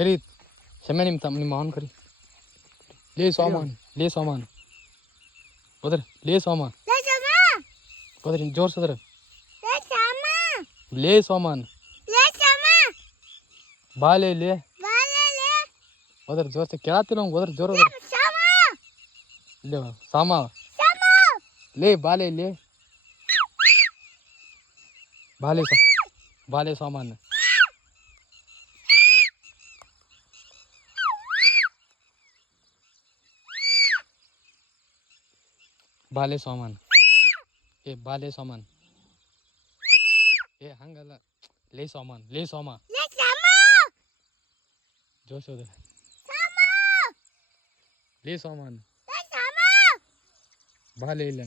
ಕರಿ ಶಮ್ಯ ನಿಮ್ಮ ಮಾವನ್ ಕರಿ ಲೇ ಸಾಮಾನ್ ಹೋದ್ರ ಲೇ ಸಾಮಾನ್ ಹೋದ್ರಿ ಜೋರ್ಸದ್ರ ಲೇ ಸಾಮಾನ್ ಬಾಲೆ ಲೇ ಹೋದ್ರ ಜೋರ್ಸ ಕೇಳತ್ತಿ ನಮ್ಗೆ ಹೋದ್ರ ಜೋರ್ ಹೋದ್ರ ಇಲ್ಲೇ ಸಾಮ ಲೇ ಬಾಲೆ ಲೇ ಬಾಲೆ ಸಾಮಾನ್ ಬಾಲೆ ಸಾಮಾನ್ ಏ ಹಂಗಲ್ಲ ಲೇ ಸಾಮ ಜೋರ್ಸೋದ ಲೇ ಸಾಮಾನ್ ಬಾಲೆ ಇಲ್ಲ